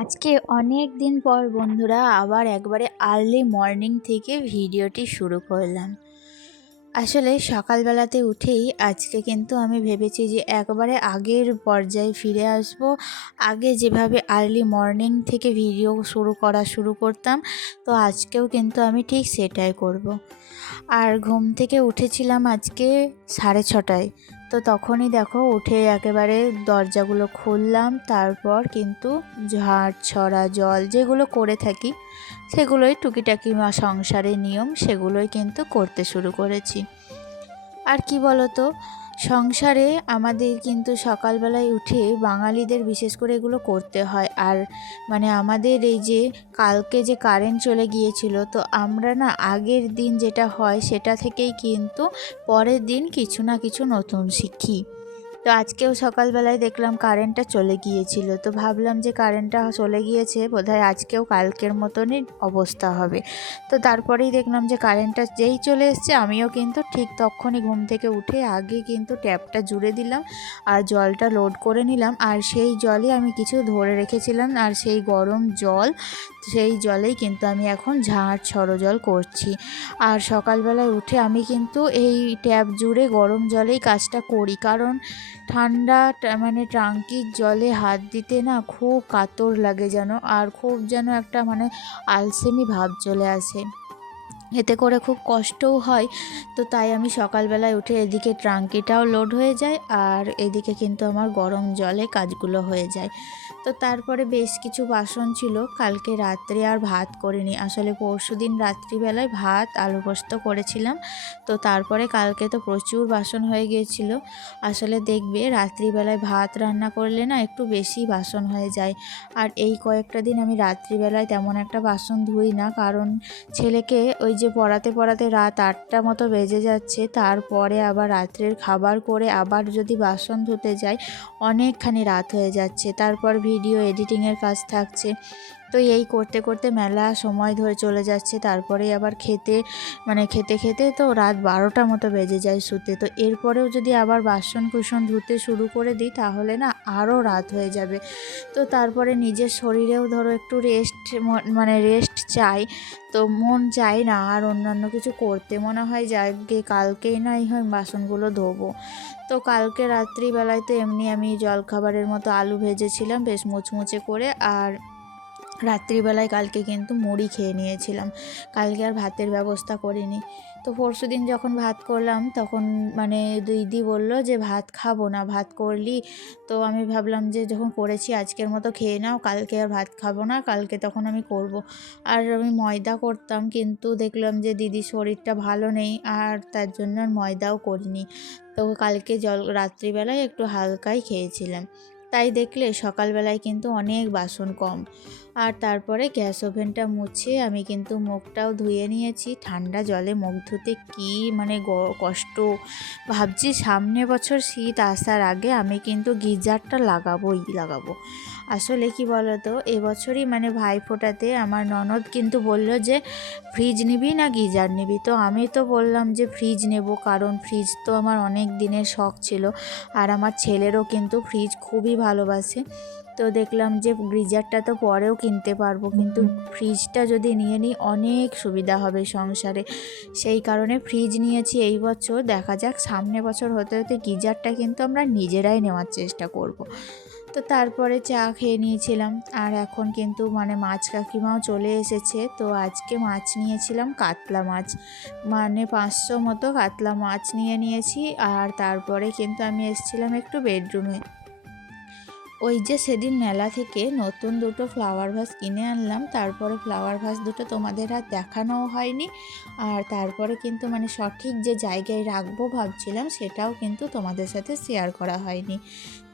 আজকে অনেক দিন পর বন্ধুরা আবার একবারে আর্লি মর্নিং থেকে ভিডিওটি শুরু করলাম। আসলে সকালবেলাতে উঠেই আজকে কিন্তু আমি ভেবেছি যে একবারে আগের পর্যায়ে ফিরে আসব। আগে যেভাবে আর্লি মর্নিং থেকে ভিডিও শুরু করা শুরু করতাম, তো আজকেও কিন্তু আমি ঠিক সেটাই করব। আর ঘুম থেকে উঠেছিলাম আজকে সাড়ে ছটায়। তো তখনই দেখো উঠে একেবারে দরজাগুলো খুললাম, তারপর কিন্তু ঝাড়, ছড়া, জল যেগুলো করে থাকি, সেগুলোই টুকিটাকি মা সংসারের নিয়ম, সেগুলোই কিন্তু করতে শুরু করেছি। আর কি বলতো সংসারে আমাদের কিন্তু সকালবেলায় উঠে বাঙালিদের বিশেষ করে এগুলো করতে হয়। আর মানে আমাদের এই যে কালকে যে কারেন্ট চলে গিয়েছিল, তো আমরা না আগের দিন যেটা হয় সেটা থেকেই কিন্তু পরের দিন কিছু না কিছু নতুন শিখি। তো আজকেও সকালবেলায় দেখলাম কারেন্টটা চলে গিয়েছিল। তো ভাবলাম যে কারেন্টটা চলে গিয়েছে, বোধহয় আজকেও কালকের মতনই অবস্থা হবে। তো তারপরেই দেখলাম যে কারেন্টটা যেই চলে এসছে, আমিও কিন্তু ঠিক তখনই ঘুম থেকে উঠে আগে কিন্তু ট্যাপটা জুড়ে দিলাম আর জলটা লোড করে নিলাম। আর সেই জলই আমি কিছু ধরে রেখেছিলাম আর সেই গরম জল, সেই জলেই কিন্তু আমি এখন ঝাড় জল করছি। আর সকালবেলায় উঠে আমি কিন্তু এই ট্যাপ জুড়ে গরম জলেই কাজটা করি। কারণ ঠান্ডা মানে ট্রাঙ্কির জলে হাত দিতে না খুব কাতর লাগে যেন, আর খুব যেন একটা মানে আলসেমি ভাব চলে আসে। এতে করে খুব কষ্টও হয়, তো তাই আমি সকালবেলায় উঠে এদিকে ট্রাঙ্কিটাও লোড হয়ে যায়, আর এদিকে কিন্তু আমার গরম জলে কাজগুলো হয়ে যায়। তো তারপরে বেশ কিছু বাসন ছিল। কালকে রাত্রে আর ভাত করিনি। আসলে পরশু দিন রাত্রিবেলায় ভাত, আলু পোস্ত করেছিলাম। তো তারপরে কালকে তো প্রচুর বাসন হয়ে গিয়েছিল। আসলে দেখবে রাত্রিবেলায় ভাত রান্না করলে না একটু বেশি বাসন হয়ে যায়। আর এই কয়েকটা দিন আমি রাত্রিবেলায় তেমন একটা বাসন ধুই না। কারণ ছেলেকে ওই যে পড়াতে পড়াতে রাত আটটা মতো বেজে যাচ্ছে। তারপরে আবার রাত্রের খাবার করে আবার যদি বাসন ধুতে যাই, অনেকখানি রাত হয়ে যাচ্ছে। তারপর ভিডিও এডিটিংয়ের কাজ থাকছে। তো এই করতে করতে মেলা সময় ধরে চলে যাচ্ছে। তারপরে আবার খেতে মানে খেতে খেতে তো রাত বারোটা মতো বেজে যায় শুতে। তো এরপরেও যদি আবার বাসন কুসন ধুতে শুরু করে দিই, তাহলে না আরও রাত হয়ে যাবে। তো তারপরে নিজের শরীরেও ধরো একটু রেস্ট মানে রেস্ট চাই। তো মন চায় না আর অন্যান্য কিছু করতে। মনে হয় যাকে কালকেই নাই হয় বাসনগুলো ধোবো। তো কালকে রাত্রিবেলায় তো এমনি আমি জলখাবারের মতো আলু ভেজেছিলাম, বেশ মুচমুচে করে। আর রাত্রিবেলায় কালকে কিন্তু মুড়ি খেয়ে নিয়েছিলাম। কালকে আর ভাতের ব্যবস্থা করিনি। তো পরশু দিন যখন ভাত করলাম, তখন মানে দিদি বলল যে, ভাত খাব না, ভাত করলি। তো আমি ভাবলাম যে, যখন করেছি, আজকের মতো খেয়ে নাও। কালকে আর ভাত খাব না, কালকে তখন আমি করব। আর আমি ময়দা করতাম, কিন্তু দেখলাম যে, দিদির শরীরটা ভালো নেই, আর তার জন্য ময়দাও করিনি। তো কালকে জল, রাত্রিবেলায় একটু হালকাই খেয়েছিলাম। তাই দেখলে সকালবেলায় কিন্তু অনেক বাসন কম। আর তারপরে গ্যাস ওভেনটা মুছে আমি কিন্তু মুখটাও ধুয়ে নিয়েছি। ঠান্ডা জলে মুখ ধুতে কী মানে কষ্ট। ভাবছি সামনে বছর শীত আসার আগে আমি কিন্তু গিজারটা লাগাবোই, লাগাবো। আসলে কি বলতো এবছরই মানে ভাই ফোটাতে আমার ননদ কিন্তু বলল যে ফ্রিজ নিবি না গিজার নিবি? তো আমি তো বললাম যে ফ্রিজ নেব কারণ ফ্রিজ তো আমার অনেক দিনের শখ ছিল আর আমার ছেলেরও কিন্তু ফ্রিজ খুবই ভালোবাসে। তো দেখলাম যে গিজারটা তো পরেও কিনতে পারব কিন্তু ফ্রিজটা যদি নিয়ে নিই অনেক সুবিধা হবে সংসারে। সেই কারণে ফ্রিজ নিয়েছি এই বছর। দেখা যাক সামনে বছর হতে হতে গিজারটা কিন্তু আমরা নিজেরাই নেওয়ার চেষ্টা করব। তো তারপরে চা খেয়ে নিয়েছিলাম। আর এখন কিন্তু মানে মাছ কাকিমাও চলে এসেছে। তো আজকে মাছ নিয়েছিলাম কাতলা মাছ। মানে পাঁচশো মতো কাতলা মাছ নিয়ে নিয়েছি। আর তারপরে কিন্তু আমি এসেছিলাম একটু বেডরুমে। ওই যে সেদিন মেলা থেকে নতুন দুটো ফ্লাওয়ার ভাস কিনে আনলাম, তারপরে ফ্লাওয়ার ভাস দুটো তোমাদের আর দেখানোও হয়নি। আর তারপরে কিন্তু মানে সঠিক যে জায়গায় রাখব ভাবছিলাম, সেটাও কিন্তু তোমাদের সাথে শেয়ার করা হয়নি।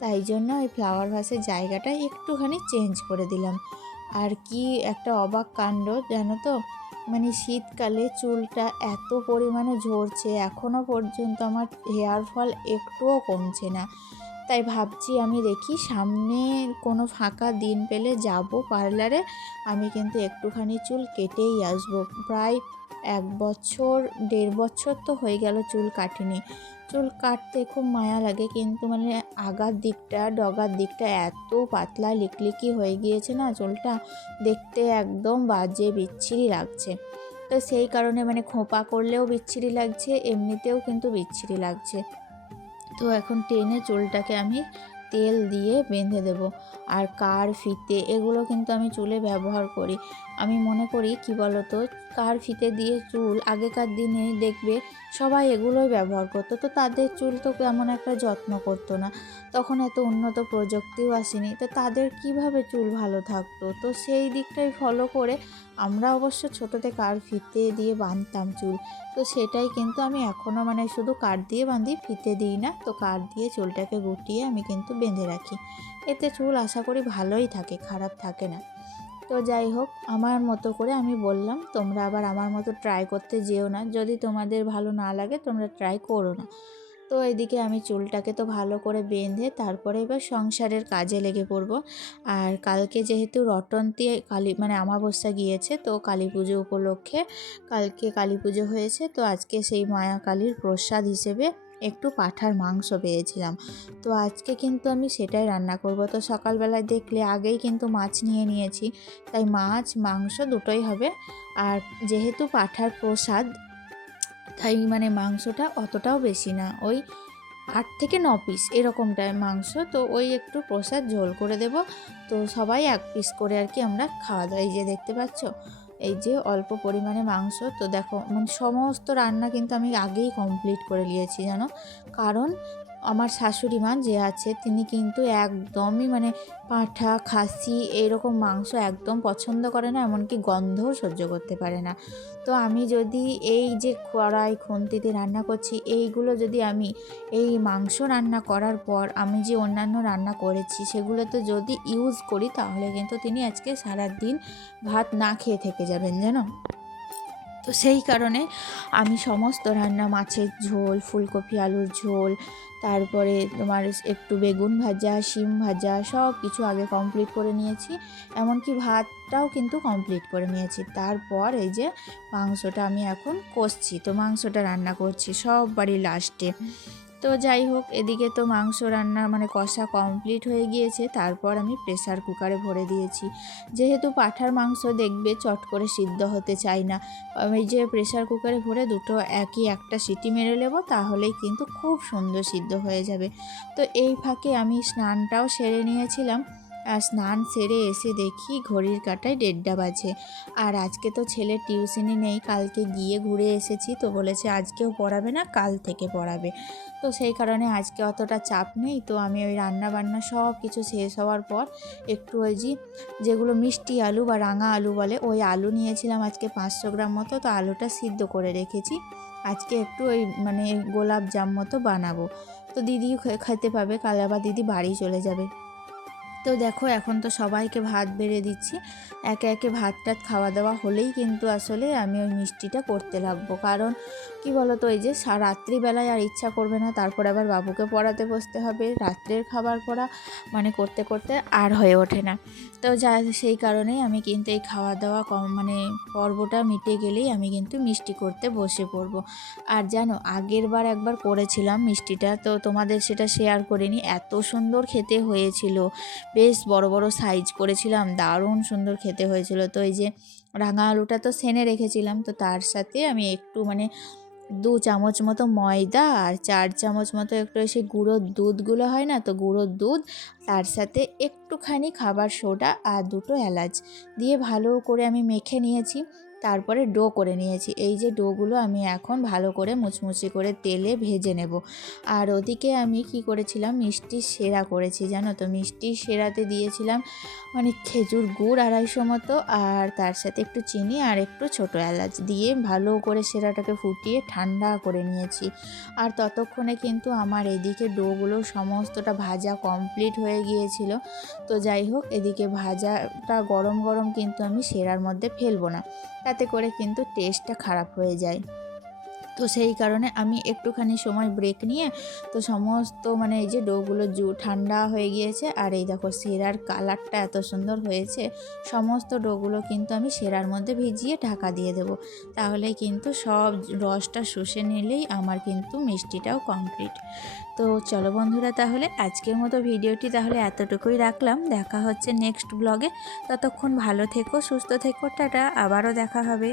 তাই জন্য ওই ফ্লাওয়ার ভাসের জায়গাটা একটুখানি চেঞ্জ করে দিলাম। আর কি একটা অবাক কাণ্ড জানো তো? মানে শীতকালে চুলটা এত পরিমাণে ঝরছে এখনও পর্যন্ত আমার হেয়ার ফল একটুও কমছে না। তাই ভাবছি আমি দেখি সামনে কোনো ফাঁকা দিন পেলে যাব পার্লারে। আমি কিন্তু একটুখানি চুল কেটেই আসব। প্রায় এক বছর, দেড় বছর তো হয়ে গেল চুল কাটিনি। চুল কাটতে খুব মায়া লাগে কিন্তু মানে আগার দিকটা, ডগার দিকটা এত পাতলা লিকলিকি হয়ে গিয়েছে না, চুলটা দেখতে একদম বাজে বিচ্ছিরি লাগছে। তো সেই কারণে মানে খোঁপা করলেও বিচ্ছিরি লাগছে, এমনিতেও কিন্তু বিচ্ছিরি লাগছে। তো এখন টেনে চুলটাকে আমি তেল দিয়ে বেঁধে দেব। আর কার ফিতে এগুলো কিন্তু আমি চুলে ব্যবহার করি। আমি মনে করি, কি বলতো, কার ফিতে দিয়ে চুল আগেকার দিনে দেখবে সবাই এগুলোই ব্যবহার করতো। তো তাদের চুল তো কেমন একটা যত্ন করতো না। তখন এত উন্নত প্রযুক্তিও আসেনি। তো তাদের কীভাবে চুল ভালো থাকতো? তো সেই দিকটাই ফলো করে আমরা অবশ্য ছোটোতে কার ফিতে দিয়ে বাঁধতাম চুল। তো সেটাই কিন্তু আমি এখনও মানে শুধু কাঠ দিয়ে বাঁধি, ফিতে দিই না। তো কাঠ দিয়ে চুলটাকে গুটিয়ে আমি কিন্তু বেঁধে রাখি। এতে চুল আশা করি ভালোই থাকে, খারাপ থাকে না। তো যাই হোক, আমার মতো করে আমি বললাম, তোমরা আবার আমার মতো ট্রাই করতে যেও না। যদি তোমাদের ভালো না লাগে, তোমরা ট্রাই করো না। তো এদিকে আমি চুলটাকে তো ভালো করে বেঁধে তারপরে এবার সংসারের কাজে লেগে পড়ব। আর কালকে যেহেতু রটন্তি কালী মানে আমাবস্যা গিয়েছে, তো কালী পুজো উপলক্ষে কালকে কালী পুজো হয়েছে, তো আজকে সেই মায়া কালীর প্রসাদ হিসেবে একটু পাঠার মাংস পেয়েছিলাম। তো আজকে কিন্তু আমি সেটাই রান্না করব। তো সকালবেলায় দেখলে আগেই কিন্তু মাছ নিয়ে নিয়েছি, তাই মাছ, মাংস দুটোই হবে। আর যেহেতু পাঠার প্রসাদ তাই মানে মাংসটা অতটাও বেশি না। ওই আট থেকে ন পিস এরকমটায় মাংস। তো ওই একটু প্রসাদ ঝোল করে দেব। তো সবাই এক পিস করে আর কি আমরা খাওয়া দাওয়া। এই যে দেখতে পাচ্ছ? এই যে অল্প পরিমাণে মাংস। তো দেখো মানে সমস্ত রান্না কিন্তু আমি আগেই কমপ্লিট করে নিয়েছি, জানো? কারণ আমার শাশুড়ি মা যে আছে, তিনি কিন্তু একদমই মানে পাঁঠা, খাসি এইরকম মাংস একদম পছন্দ করে না, এমনকি গন্ধও সহ্য করতে পারে না। তো আমি যদি এই যে কড়াই খুন্তিতে রান্না করছি, এইগুলো যদি আমি এই মাংস রান্না করার পর আমি যে অন্যান্য রান্না করেছি, সেগুলো তো যদি ইউজ করি, তাহলে কিন্তু তিনি আজকে সারা দিন ভাত না খেয়ে থেকে যাবেন, জানো? তো সেই কারণে আমি সমস্ত রান্না, মাছের ঝোল, ফুলকপি, আলুর ঝোল, তারপরে তোমার একটু বেগুন ভাজা, শিম ভাজা সব কিছু আগে কমপ্লিট করে নিয়েছি। এমনকি ভাতটাও কিন্তু কমপ্লিট করে নিয়েছি। তারপর এই যে মাংসটা আমি এখন কষছি। তো মাংসটা রান্না করছি সব বাড়ি লাস্টে তো যাই হোক, এদিকে তো মাংস রান্না মানে কষা কমপ্লিট হয়ে গিয়েছে, তারপর আমি প্রেসার কুকারে ভরে দিয়েছি। যেহেতু পাঠার মাংস দেখবে চট করে সিদ্ধ হতে চাই না আমি যে প্রেসার কুকারে ভরে দুটো একই একটা সিটি মেরে নেব, তাহলেই কিন্তু খুব সুন্দর সিদ্ধ হয়ে যাবে। তো এই ফাঁকে আমি স্নানটাও সেরে নিয়েছিলাম। আর স্নান সেরে এসে দেখি ঘড়ির কাটায় দেড়টা বাজে। আর আজকে তো ছেলের টিউশনি নেই, কালকে গিয়ে ঘুরে এসেছি, তো বলেছে আজকেও পড়াবে না, কাল থেকে পড়াবে। তো সেই কারণে আজকে অতটা চাপ নেই, তো আমি ওই রান্না বান্না সব কিছু শেষ হওয়ার পর একটু ওই যে, যেগুলো মিষ্টি আলু বা রাঙা আলু বলে, ওই আলু নিয়েছিলাম আজকে পাঁচশো গ্রাম মতো, তো আলুটা সিদ্ধ করে রেখেছি। আজকে একটু ওই মানে গোলাপ জাম মতো বানাবো। তো দিদি খেতে পাবে, কাল আবার দিদি বাড়ি চলে যাবে। তো দেখো এখন তো সবাইকে ভাত বেড়ে দিচ্ছি। একে একে ভাত টাত খাওয়া দাওয়া হলেই কিন্তু আসলে আমি ওই মিষ্টিটা করতে লাগবো। কারণ কি বলতো ওই যে রাত্রিবেলায় আর ইচ্ছা করবে না, তারপর আবার বাবুকে পড়াতে বসতে হবে, রাত্রের খাবার পড়া মানে করতে করতে আর হয়ে ওঠে না। তো যা সেই কারণেই আমি কিন্তু এই খাওয়া দাওয়া কম মানে পর্বটা মিটে গেলেই আমি কিন্তু মিষ্টি করতে বসে পড়ব। আর জানো, আগের বার একবার করেছিলাম মিষ্টিটা, তো তোমাদের সেটা শেয়ার করিনি। এত সুন্দর খেতে হয়েছিল। বেশ বড় বড় সাইজ করেছিলাম, দারুণ সুন্দর খেতে হয়েছিল। তো এই যে রাঙা আলুটা তো সেনে রেখেছিলাম, তো তার সাথে আমি একটু মানে দু চামচ মতো ময়দা আর চার চামচ মতো একটু সেই গুঁড়োর দুধগুলো হয় না, তো গুঁড়োর দুধ, তার সাথে একটুখানি খাবার সোডা আর দুটো এলাচ দিয়ে ভালো করে আমি মেখে নিয়েছি। তারপরে ডো করে নিয়েছি। এই যে ডোগুলো আমি এখন ভালো করে মুচমুচি করে তেলে ভেজে নেব। আর ওদিকে আমি কি করেছিলাম? মিষ্টি সেরা করেছি, জানো তো? মিষ্টি সেরাতে দিয়েছিলাম মানে খেজুর গুড় আড়াইশো মতো আর তার সাথে একটু চিনি আর একটু ছোটো এলাচ দিয়ে ভালো করে সেরাটাকে ফুটিয়ে ঠান্ডা করে নিয়েছি। আর ততক্ষণে কিন্তু আমার এদিকে ডোগুলো সমস্তটা ভাজা কমপ্লিট হয়ে গিয়েছিল। তো যাই হোক, এদিকে ভাজাটা গরম গরম কিন্তু আমি সেরার মধ্যে ফেলব না। তাতে করে কিন্তু টেস্টটা খারাপ হয়ে যায়। তো সেই কারণে আমি একটুখানি সময় ব্রেক নিয়ে তো সমস্ত মানে এই যে ডোগুলো জু, ঠান্ডা হয়ে গিয়েছে আর এই দেখো সেরার কালারটা এত সুন্দর হয়েছে। সমস্ত ডোগুলো কিন্তু আমি সেরার মধ্যে ভিজিয়ে ঢাকা দিয়ে দেবো। তাহলে কিন্তু সব রসটা শুষে নিলেই আমার কিন্তু মিষ্টিটাও কমপ্লিট তো চলো বন্ধুরা তাহলে আজকের মতো ভিডিওটি তাহলে এতটুকুই রাখলাম। দেখা হচ্ছে নেক্সট ব্লগে ততক্ষণ ভালো থেকো, সুস্থ থেকো, টাটা। আবারও দেখা হবে।